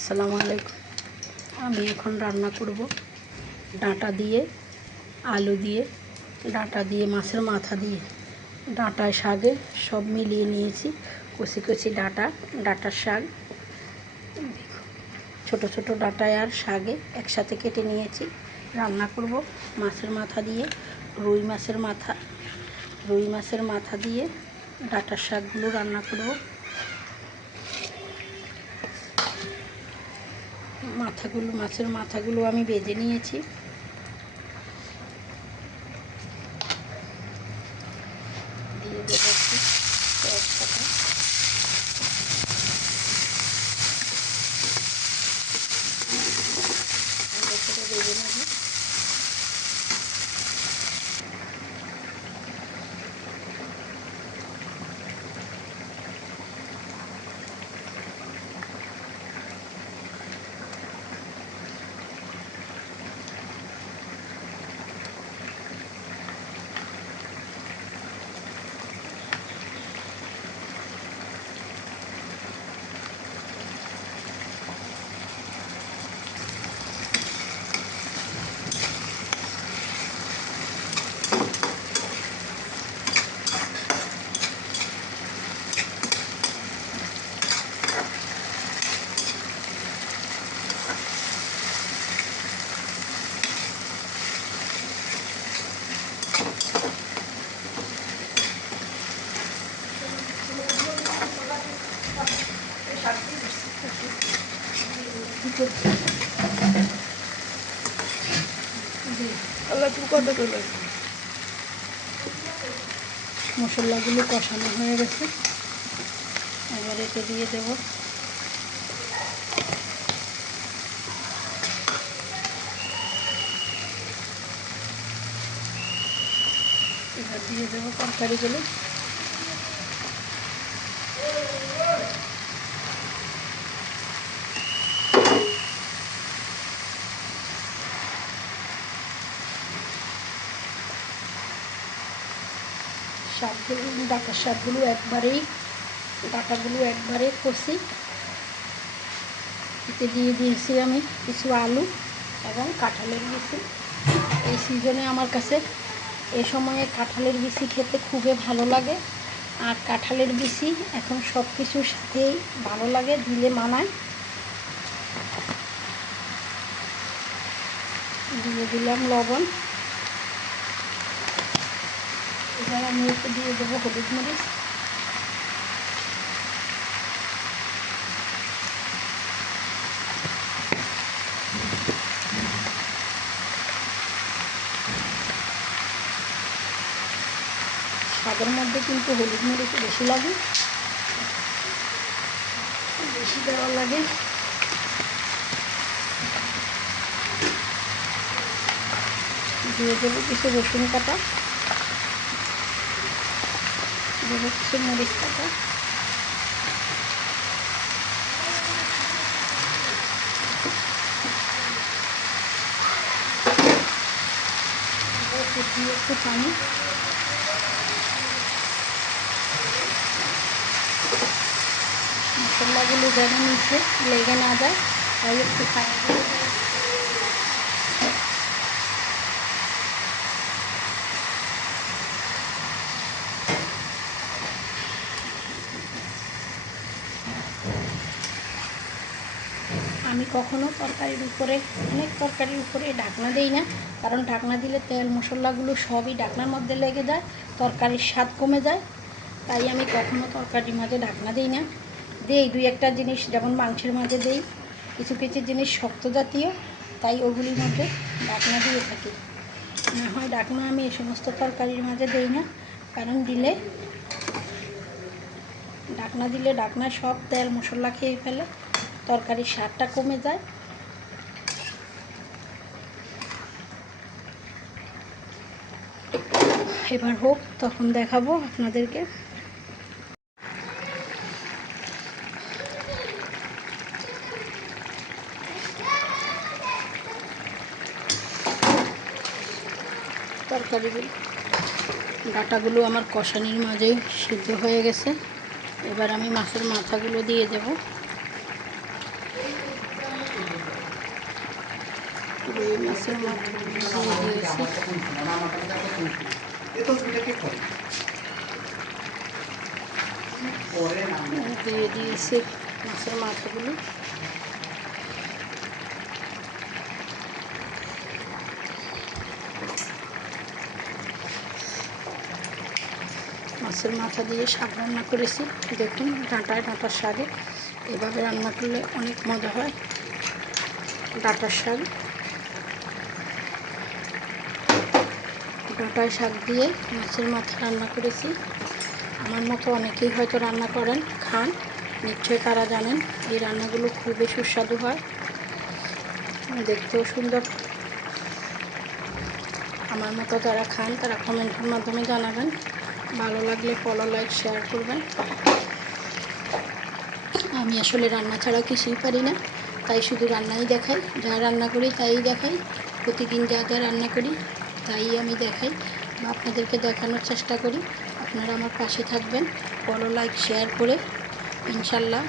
আসসালামু আলাইকুম। আমি এখন রান্না করব ডাঁটা দিয়ে, আলু দিয়ে, ডাঁটা দিয়ে, মাছের মাথা দিয়ে, ডাঁটায় শাকে সব মিলিয়ে নিয়েছি। কচি কচি ডাঁটার শাক, ছোট ছোট ডাঁটায় আর শাকে একসাথে কেটে নিয়েছি। রান্না করব মাছের মাথা দিয়ে, রুই মাছের মাথা দিয়ে ডাঁটার শাকগুলো রান্না করব। মাছের মাথাগুলো আমি ভেজে নিয়েছি। দিয়ে দেবো একটু তেজপাতা, ভেজে নেব। মশলাগুলো কষানো হয়ে গেছে, এবার এতে দিয়ে দেব তরকারিগুলো। ডাঁটাগুলো একবারে কষি। এতে দিয়ে দিয়েছি আমি কিছু আলু এবং কাঁঠালের বিচি। এই সিজনে আমার কাছে এই সময়ে কাঁঠালের বিচি খেতে খুবই ভালো লাগে। আর কাঁঠালের বিচি এখন সব কিছুর সাথেই ভালো লাগে, দিলে মানায়। দিয়ে দিলাম লবণ। এবার আমি একটু দিয়ে দেবো হলুদ মরিচ। স্বাদের মধ্যে কিন্তু হলুদ মরিচ বেশি লাগে, বেশি দেওয়া লাগে। দিয়ে দেবো কিছু রসুন কাটা, দেবো কিছু মরিচ কাটা, দিয়ে একটু পানি। মশলাগুলো যেন নিচে লেগে না যায় তাই একটু পানি দিয়ে দেবো। আমি কখনো অনেক তরকারির উপরে ঢাকনা দিই না, কারণ ঢাকনা দিলে তেল মশলাগুলো সবই ঢাকনার মধ্যে লেগে যায়, তরকারির স্বাদ কমে যায়। তাই আমি কখনো তরকারির মাঝে ঢাকনা দিই না। দিই দুই একটা জিনিস, যেমন মাংসের মাঝে দিই কিছু কিছু জিনিস শক্ত জাতীয়, তাই ওগুলির মধ্যে ঢাকনা দিয়ে থাকি। না হয় ঢাকনা আমি এই সমস্ত তরকারির মাঝে দিই না, কারণ ঢাকনা দিলে ঢাকনায় সব তেল মশলা খেয়ে ফেলে, তরকারির স্বাদটা কমে যায়। এবার হোক, তখন দেখাবো আপনাদেরকে। ডাঁটাগুলো আমার কষানির মাঝে সিদ্ধ হয়ে গেছে। এবার আমি মাছের মাথাগুলো দিয়ে দেব। রুই মাছের মাথা দিয়ে দিয়েছি। দিয়ে দিয়েছি মাছের মাথাগুলো। মাছের মাথা দিয়ে শাক রান্না করেছি। দেখুন ডাঁটায় ডাঁটার শাকে এভাবে রান্না করলে অনেক মজা হয়। ডাঁটার শাক, ডাঁটায় শাক দিয়ে মাছের মাথা রান্না করেছি। আমার মতো অনেকেই হয়তো রান্না করেন, খান, নিশ্চয়ই তারা জানেন এই রান্নাগুলো খুবই সুস্বাদু হয়, দেখতেও সুন্দর। আমার মতো যারা খান তারা কমেন্টের মাধ্যমে জানাবেন। ভালো লাগলে ফলো, লাইক, শেয়ার করবেন। আমি আসলে রান্না ছাড়া কিছুই পারি না, তাই শুধু রান্নাই দেখাই। যা রান্না করি তাই দেখাই, প্রতিদিন যা যা রান্না করি তাই আমি দেখাই বা আপনাদেরকে দেখানোর চেষ্টা করি। আপনারা আমার পাশে থাকবেন, ফলো, লাইক, শেয়ার করে। ইনশাল্লাহ